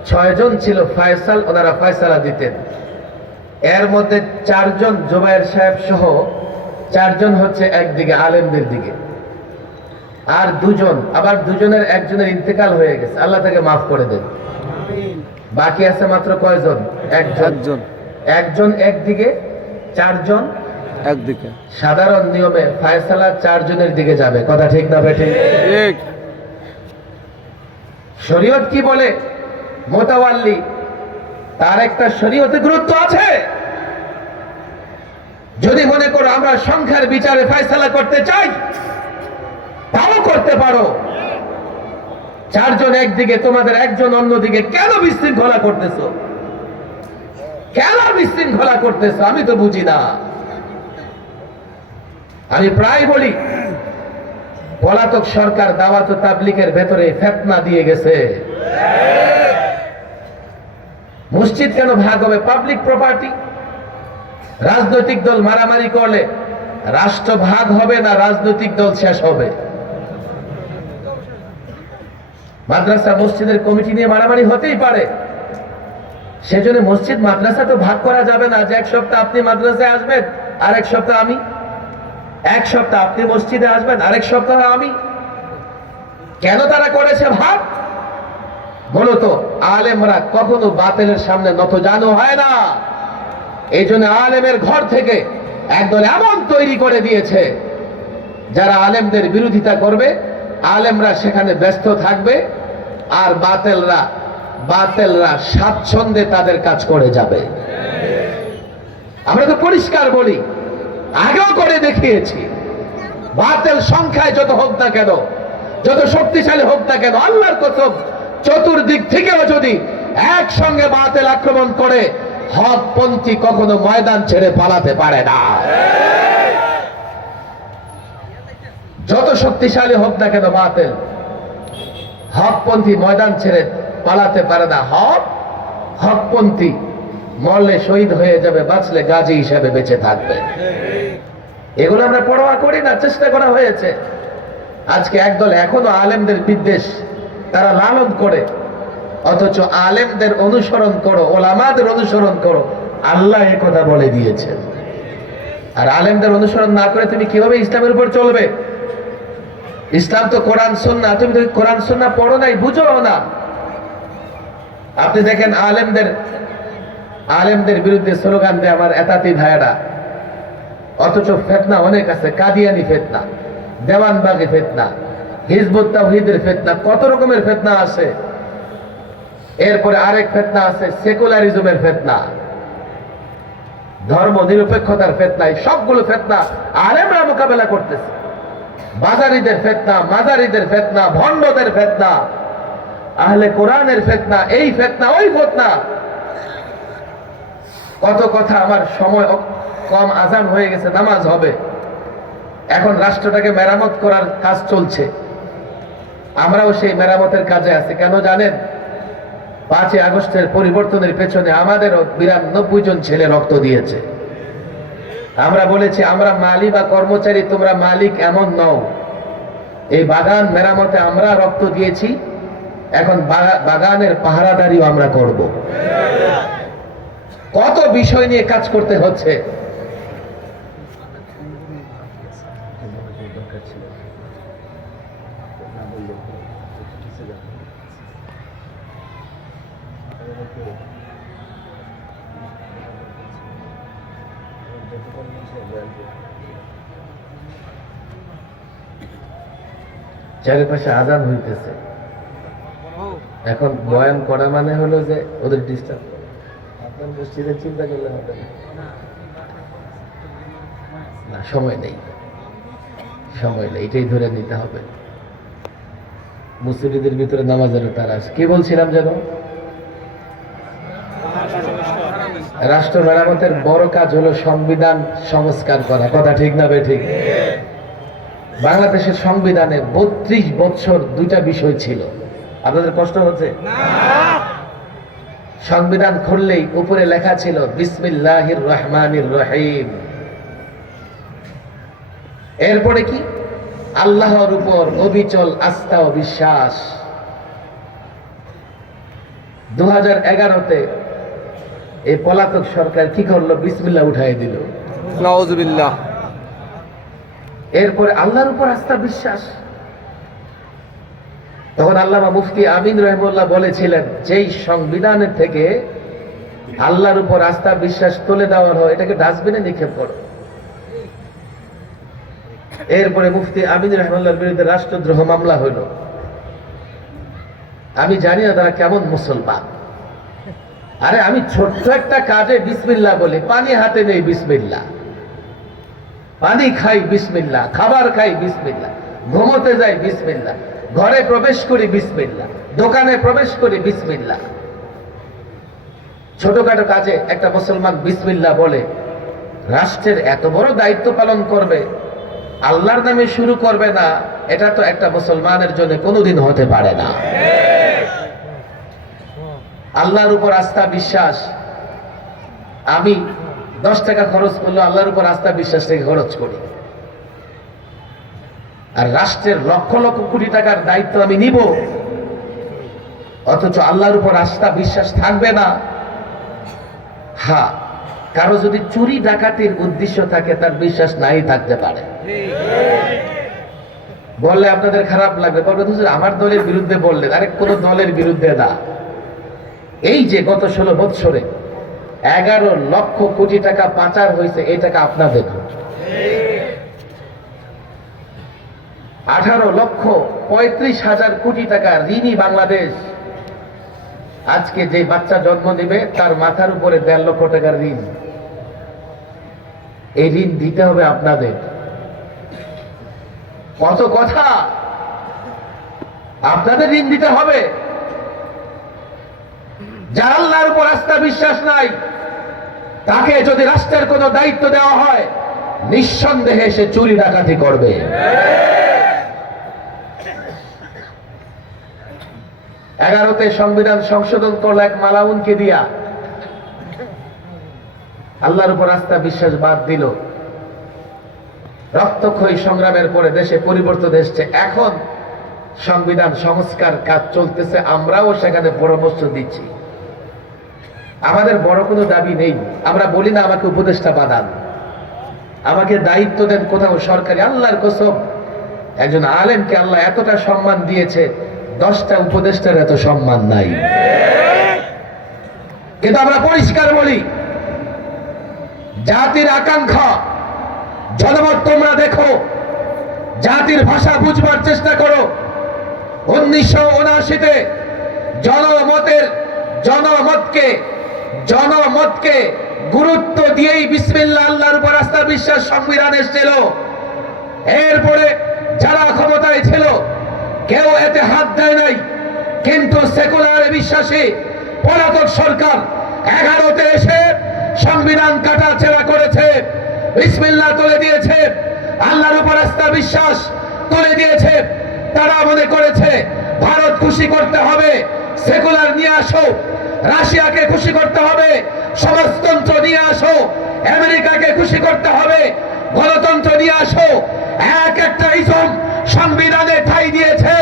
6 জন ছিল ফয়সাল, ওনারা ফয়সালা দিতেন। এর মধ্যে 4 জন জুবায়ের সাহেব সহ 4 জন হচ্ছে একদিকে আলেমদের দিকে, আর 2 জন, আবার 2 জনের একজনের ইন্তেকাল হয়ে গেছে, আল্লাহ তাকে মাফ করে দেন। বাকি আছে মাত্র কয়জন? একজন একদিকে, 4 জন একদিকে। সাধারণ নিয়মে ফয়সালা 4 জনের দিকে যাবে। কথা ঠিক না বেঠিক? শরীয়ত কি বলে? মোতাওয়াল্লি, তার একটা শরীয়তে গুরুত্ব আছে। যদি মনে করো আমরা সংখ্যার বিচারে ফয়সালা করতে চাই, তাও করতে পারো। চারজন একদিকে, তোমাদের একজন অন্যদিকে, কেন বিশৃঙ্খলা করতেছো? কেন বিশৃঙ্খলা করতেছো? আমি তো বুঝি না। আমি প্রায় বলি, পলাতক সরকার দাওয়াত ও তাবলীগের ভেতরে ফিতনা দিয়ে গেছে। মসজিদ কেন ভাগ হবে? Public property. রাজনৈতিক দল মারামারি করলে রাষ্ট্র ভাগ হবে না, রাজনৈতিক দল শেষ হবে। মাদ্রাসা মসজিদের কমিটি নিয়ে মারামারি হতেই পারে, সেজন্য মসজিদ মাদ্রাসা তো ভাগ করা যাবে না যে এক সপ্তাহ আপনি মাদ্রাসায় আসবেন, আরেক সপ্তাহ আমি, এক সপ্তাহ আপনি মসজিদে আসবেন, আরেক সপ্তাহ আমি। কেন তারা করেছে ভাগ? মূলত আলেমরা কখনো বাতিলের সামনে নতজানু হয় না। এই জন্য আলেমের ঘর থেকে একদল এমন তৈরি করে দিয়েছে, যারা আলেমদের বিরোধিতা করবে, আলেমরা সেখানে ব্যস্ত থাকবে, আর বাতিলরা স্বাচ্ছন্দ্যে তাদের কাজ করে যাবে। আমরা তো পরিষ্কার বলি, আগেও করে দেখিয়েছি, বাতিল সংখ্যায় যত হোক না কেন, যত শক্তিশালী হোক না কেন, আল্লাহর কসম, চতুর্দিক থেকেও যদি একসঙ্গে বাতিল আক্রমণ করে, হকপন্থী কখনো ময়দান ছেড়ে পালাতে পারে না। যত শক্তিশালী হোক না কেন বাতিল, হকপন্থী ময়দান ছেড়ে পালাতে পারে না। হকপন্থী মরলে শহীদ হয়ে যাবে, বাঁচলে গাজী হিসেবে বেঁচে থাকবে। এগুলো আমরা পরোয়া করি না, চেষ্টা করা হয়েছে। আজকে একদল এখনো আলেমদের বিদ্বেষ তারা লালন করে, অথচ আলেমদের অনুসরণ করো, ওলামাদের অনুসরণ করো, আল্লাহ এ কথা বলে দিয়েছেন। আর আলেমদের অনুসরণ না করে তুমি কিভাবে ইসলামের উপর চলবে? ইসলাম তো কোরআন সুন্নাহ, তুমি তো কোরআন সুন্নাহ পড়ো নাই, বুঝো না। আপনি দেখেন আলেমদের বিরুদ্ধে স্লোগান দেয় আমার এতাতি ভাইয়েরা, অথচ ফিতনা অনেক আছে। কাদিয়ানি ফিতনা, দেওয়ানবাগী ফিতনা, হিজবুত তাওহীদের ফিতনা, কত রকমের ফিতনা আছে। এরপরে আরেক ফিতনা আছে সেকুলারিজমের ফিতনা, ধর্ম নিরপেক্ষতার ফিতনা। সবগুলো ফিতনা আলেমরা মোকাবেলা করতেছে। বাজারিদের ফিতনা, মাজারিদের ফিতনা, ভণ্ডদের ফিতনা, আহলে কোরআনের ফিতনা, এই ফিতনা ওই ফিতনা। কত কথা। আমার সময় কম, আজান হয়ে গেছে, নামাজ হবে। এখন রাষ্ট্রটাকে মেরামত করার কাজ চলছে, আমরাও সেই মেরামতের কাজে আছি। কেন জানেন? 5ই আগস্টের পরিবর্তনের পেছনে আমাদেরও 92 জন ছেলে রক্ত দিয়েছে। আমরা বলেছি আমরা মালিক বা কর্মচারী, তোমরা মালিক এমন নও। এই বাগান মেরামতে আমরা রক্ত দিয়েছি, এখন বাগানের পাহারাদারিও আমরা করব। কত বিষয় নিয়ে কাজ করতে হচ্ছে। চারিপাশে আজান হইতেছে, এখন বয়ান করা মানে হলো যে ওদের ডিস্টার্ব। আপনার মসজিদের চিন্তা করলে হবে না, সময় নেই, এটাই ধরে নিতে হবে। মুসলিমদের ভিতরে নামাজের তারাস। কি বলছিলাম যেন? রাষ্ট্র মেরামতের বড় কাজ হলো সংবিধান সংস্কার করা। কথা ঠিক না বেঠিক? বাংলাদেশের সংবিধানে 32 বছর 2টা বিষয় ছিল। আপনাদের কষ্ট হচ্ছে? সংবিধান খুললেই উপরে লেখা ছিল বিসমিল্লাহির রহমানির রহিম। এরপরে কি? আল্লাহর উপর অবিচল আস্থা ও বিশ্বাস। 2011-তে এই পলাতক সরকার কি করলো? বিসমিল্লাহ উঠাই দিল। নাউজুবিল্লাহ। এরপরে আল্লাহর উপর আস্থা বিশ্বাস। তখন আল্লামা মুফতি আমিন রহিমাহুল্লাহ বলেছিলেন, যেই সংবিধানের থেকে আল্লাহর উপর আস্থা বিশ্বাস তুলে দেওয়া হয়, এটাকে ডাস্টবিনে নিক্ষেপ করো। এরপরে মুফতি আমিন রহিমাহুল্লাহর বিরুদ্ধে রাষ্ট্রদ্রোহ মামলা হইল। আমি জানি না তারা কেমন মুসলমান। আরে আমি ছোট্ট একটা কাজে বিসমিল্লাহ বলি, পানি হাতে নেই বিসমিল্লাহ, পানি খাই বিসমিল্লাহ, খাবার খাই বিসমিল্লাহ, ঘুমোতে যাই বিসমিল্লাহ, ঘরে প্রবেশ করি বিসমিল্লাহ, দোকানে প্রবেশ করি বিসমিল্লাহ। ছোটখাটো কাজে একটা মুসলমান বিসমিল্লাহ বলে, রাষ্ট্রের এত বড় দায়িত্ব পালন করবে, আল্লাহর নামে শুরু করবে না, এটা তো একটা মুসলমানের জন্য কোনোদিন হতে পারে না। আল্লাহর উপর আস্থা বিশ্বাস, আমি 10 টাকা খরচ করলে আল্লাহর উপর আস্থা বিশ্বাস থেকে খরচ করি, আর রাষ্ট্রের লক্ষ লক্ষ কোটি টাকার দায়িত্ব আমি নিব, অথচ আল্লাহর উপর আস্থা বিশ্বাস থাকবে না। হ্যাঁ, কারো যদি চুরি ডাকাতির উদ্দেশ্য থাকে তার বিশ্বাস নাই থাকতে পারে। বললে আপনাদের খারাপ লাগবে, বলবেন হুজুর আমার দলের বিরুদ্ধে বললেন। আরে কোন দলের বিরুদ্ধে না, এই যে গত 16 বৎসরে 11 লক্ষ কোটি টাকা পাচার হয়েছে, এই টাকা আপনাদের। 18 লক্ষ 35,000 কোটি টাকা ঋণী বাংলাদেশ। আজকে যে বাচ্চা জন্ম নেবে তার মাথার উপরে 1.5 লক্ষ টাকার ঋণ। এই ঋণ দিতে হবে আপনাদের। কত কথা, আপনাদের ঋণ দিতে হবে। যার আল্লাহর উপর আস্থা বিশ্বাস নাই, তাকে যদি রাষ্ট্রের কোনো দায়িত্ব দেওয়া হয়, নিঃসন্দেহে সে চুরি ডাকাতি করবে। এগারোতে সংবিধান সংশোধন করলো এক মালাউনকে দিয়া, আল্লাহর উপর আস্থা বিশ্বাস বাদ দিল। রক্তক্ষয়ী সংগ্রামের পরে দেশে পরিবর্তন এসেছে, এখন সংবিধান সংস্কার কাজ চলতেছে, আমরাও সেখানে পরামর্শ দিচ্ছি। আমাদের বড় কোনো দাবি নেই, আমরা বলি না আমাকে উপদেষ্টা বানান, আমাকে দায়িত্ব দেন কোথাও সরকারি। আল্লাহর কসম, একজন আলেমকে আল্লাহ এতটা সম্মান দিয়েছে, 10টা উপদেষ্টার এত সম্মান নাই। কিন্তু আমরা পরিষ্কার বলি, জাতির আকাঙ্ক্ষা, জনমত তোমরা দেখো, জাতির ভাষা বুঝবার চেষ্টা করো। 1979-তে জনমতকে গুরুত্ব দিয়েই বিসমিল্লাহ আল্লাহর উপর আস্থা বিশ্বাস সংবিধান এসেছিল। এরপরে যারা ক্ষমতায় ছিল কেউ এতে হাত দেয় নাই, কিন্তু সেকুলার বিশ্বাসী পলাতক সরকার 11তে এসে সংবিধান কাটাছেঁড়া করেছে, বিসমিল্লাহ তুলে দিয়েছে, আল্লাহর উপর আস্থা বিশ্বাস তুলে দিয়েছে। তারা মনে করেছে ভারত খুশি করতে হবে, সেকুলার নিয়ে আসো, রাশিয়াকে খুশি করতে হবে, সমাজতন্ত্র নিয়ে আসো, আমেরিকাকে খুশি করতে হবে, গণতন্ত্র নিয়ে আসো। এক একটা ইজম সংবিধানে ঠাঁই দিয়েছে,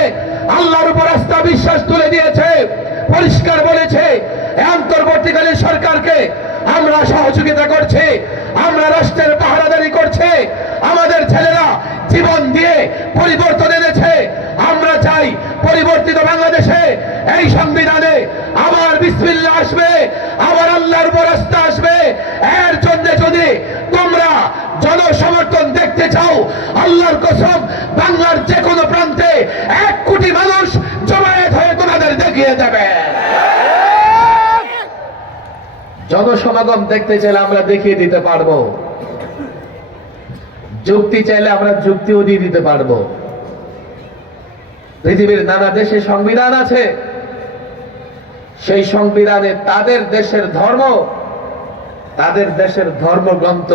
আল্লাহর উপর আস্থা বিশ্বাস তুলে দিয়েছে, পরিষ্কার বলেছে অন্তর্বর্তীকালীন সরকারকে আমরা সহযোগিতা করছি, আমরা রাষ্ট্রের পাহারাদারি করছি, আমাদের ছেলেরা জীবন দিয়ে পরিবর্তন এনেছে। আমরা চাই পরিবর্তিত বাংলাদেশে এই সংবিধানে আবার বিসমিল্লাহ আসবে, আবার আল্লাহর উপর আস্থা আসবে। এর জন্য যদি তোমরা জনসমর্থন দেখতে চাও, আল্লাহর কসম বাংলার যে কোনো প্রান্তে 1 কোটি মানুষ জমায়েত হয়ে তোমাদের দেখিয়ে দেবে। জনসমাগম দেখতে চাইলে আমরা দেখিয়ে দিতে পারবো, যুক্তি চাইলে আমরা যুক্তিও দিয়ে দিতে পারবো। পৃথিবীর নানা দেশে সংবিধান আছে, সেই সংবিধানে তাদের দেশের ধর্ম, তাদের দেশের ধর্মগ্রন্থ,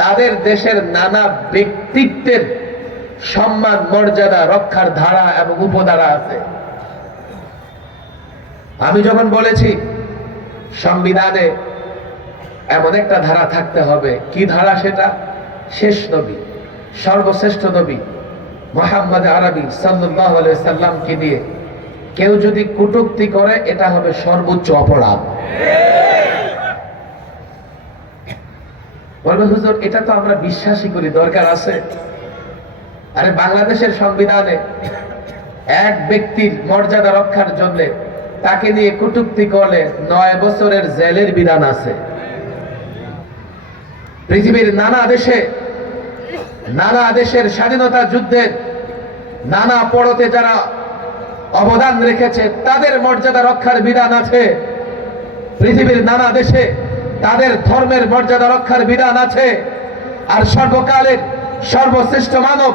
তাদের দেশের নানা ব্যক্তিত্বের সম্মান মর্যাদা রক্ষার ধারা এবং উপধারা আছে। আমি যখন বলেছি সংবিধানে এমন একটা ধারা থাকতে হবে, কি ধারা সেটা? শেষ নবী, সর্বশ্রেষ্ঠ নবী মুহাম্মদ আরবি সাল্লাল্লাহু আলাইহি সাল্লামকে দিয়ে কেউ যদি কটূক্তি করে, এটা হবে সর্বোচ্চ অপরাধ। বলবে হুজুর এটা তো আমরা বিশ্বাসই করি, দরকার আছে? আরে বাংলাদেশের সংবিধানে এক ব্যক্তির মর্যাদা রক্ষার জন্য তাকে নিয়ে কটূক্তি করলে 9 বছরের জেলের বিধান আছে। পৃথিবীর নানা দেশের স্বাধীনতা যুদ্ধের নানা পড়তে যারা অবদান রেখেছে, তাদের মর্যাদা রক্ষার বিধান আছে। পৃথিবীর নানা দেশে তাদের ধর্মের মর্যাদা রক্ষার বিধান আছে। আর সর্বকালের সর্বশ্রেষ্ঠ মানব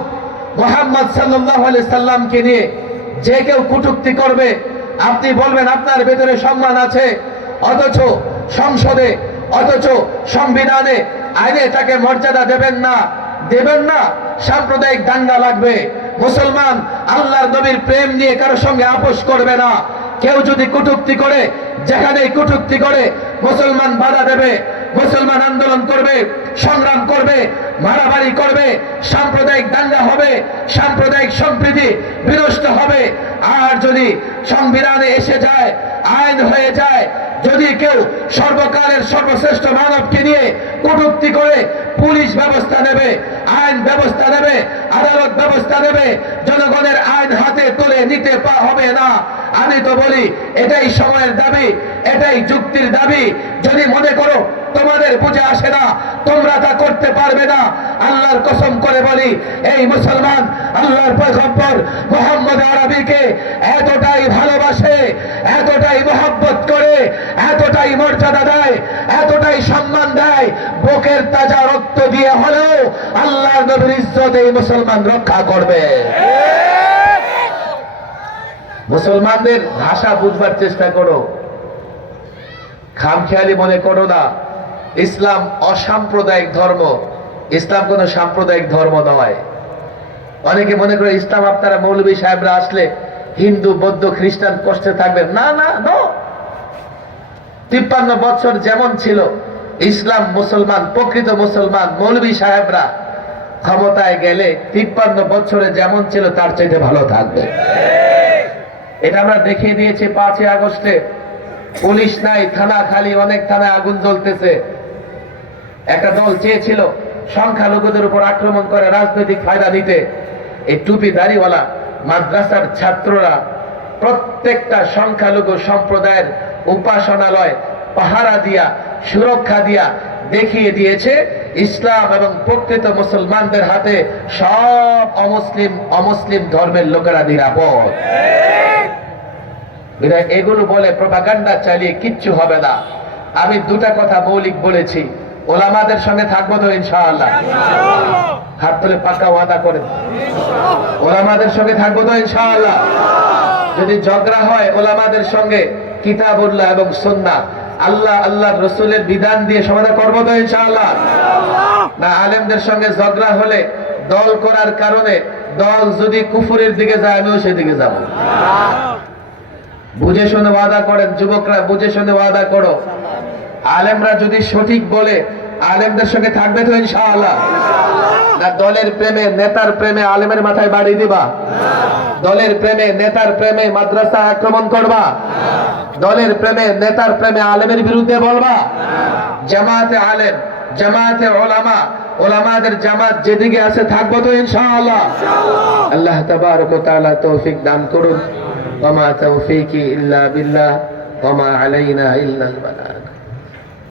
মুহাম্মদ সাল্লাল্লাহু আলাইহি সাল্লামকে নিয়ে যে কেউ কটূক্তি করবে, আপনি বলবেন আপনার ভেতরে সম্মান আছে, অথচ সংসদে, অথচ সংবিধানে, আইনে তাকে মর্যাদা দেবেন না, সাম্প্রদায়িক দাঙ্গা লাগবে। মুসলমান আল্লাহর নবীর প্রেম নিয়ে কারো সঙ্গে আপোষ করবে না। কেউ যদি কটূক্তি করে, যেখানেই কটূক্তি করে, মুসলমান বাধা দেবে, মুসলমান আন্দোলন করবে, সংগ্রাম করবে, মারামারি করবে, সাম্প্রদায়িক দাঙ্গা হবে, সাম্প্রদায়িক সম্প্রীতি বিনষ্ট হবে। আর যদি সংবিধানে এসে যায়, আইন হয়ে যায়, যদি কেউ সর্বকালের সর্বশ্রেষ্ঠ মানবকে নিয়ে কটূক্তি করে, পুলিশ ব্যবস্থা নেবে, আইন ব্যবস্থা নেবে, আদালত ব্যবস্থা নেবে, জনগণের আইন হাতে তুলে নিতে হবে না। আমি তো বলি এটাই সময়ের দাবি, এটাই যুক্তির দাবি। যদি মনে করো তোমাদের বুঝে আসে না, তোমরা তা করতে পারবে না, আল্লাহর কসম করে বলি, এই মুসলমান আল্লাহর পয়গম্বর মুহাম্মদ আরবীকে এতটাই ভালোবাসে, এতটাই মহব্বত করে, এতটাই মর্যাদা দেয়, এতটাই সম্মান দেয়, বুকের তাজা রক্ত দিয়ে হলেও আল্লাহর নবীর ইজ্জত এই মুসলমান রক্ষা করবে। মুসলমানদের ভাষা বুঝবার চেষ্টা করো, খামখেয়ালি মনে করো না। ইসলাম অসাম্প্রদায়িক ধর্ম, ইসলাম কোন সাম্প্রদায়িক ধর্ম নয়। অনেকে মনে করে ইসলাম আপনারা মৌলভী সাহেবরা আসলে হিন্দু, বৌদ্ধ, খ্রিস্টান কষ্টে থাকবেন। না, 53 বছর যেমন ছিল ইসলাম, মুসলমান, প্রকৃত মুসলমান মৌলভী সাহেবরা ক্ষমতায় গেলে 53 বছরে যেমন ছিল তার চাইতে ভালো থাকবে। এটা আমরা দেখিয়ে দিয়েছি 5ই আগস্টে। পুলিশ নাই, থানা খালি, অনেক থানায় আগুন জ্বলতেছে। একটা দল চেয়েছিল সংখ্যালঘুদের উপর আক্রমণ করে রাজনৈতিক ফায়দা নিতে। এই টুপি দাড়িওয়ালা মাদ্রাসার ছাত্ররা প্রত্যেকটা সংখ্যালঘু সম্প্রদায়ের উপাসনালয় পাহারা দিয়া, সুরক্ষা দিয়া দেখিয়ে দিয়েছে ইসলাম এবং প্রকৃত মুসলমানদের হাতে সব অমুসলিম ধর্মের লোকেরা নিরাপদ। এগুলো বলে প্রপাগান্ডা চালিয়ে কিচ্ছু হবে না। আমি দুটা কথা মৌলিক বলেছি, ওলামাদের সঙ্গে থাকবো তো ইনশাআল্লাহ? হাত তুলে পাক্কা ওয়াদা করেন, ওলামাদের সঙ্গে থাকবো তো ইনশাআল্লাহ? যদি ঝগড়া হয় ওলামাদের সঙ্গে কিতাবুল্লাহ এবং সুন্নাহ, আল্লাহ রসুলের বিধান দিয়ে সমাধান করবো তো ইনশাআল্লাহ? না আলেমদের সঙ্গে ঝগড়া হলে দল করার কারণে দল যদি কুফুরের দিকে যায়, আমিও সেদিকে যাব। বুঝে শুনে ওয়াদা করেন, যুবকরা বুঝে শুনে ওয়াদা করো। আলেমরা যদি সঠিক বলে আলেমদের সঙ্গে থাকবে তো ইনশাআল্লাহ? না দলের প্রেমে, নেতার প্রেমে আলেমের মাথায় বাড়ি দিবা? দলের প্রেমে, নেতার প্রেমে মাদ্রাসা আক্রমণ করবা? দলের প্রেমে, নেতার প্রেমে আলেমের বিরুদ্ধে বলবা? জামাতে আলেম, জামাতে ওলামা, ওলামাদের জামাত যেদিকে আছে থাকবো তো ইনশাআল্লাহ? আল্লাহ তাবারক ওয়া তাআলা তৌফিক দান করুন। ওয়া মা তাওফীকি ইল্লা বিল্লাহ ওয়া মা আলাইনা ইল্লাল বালাগ।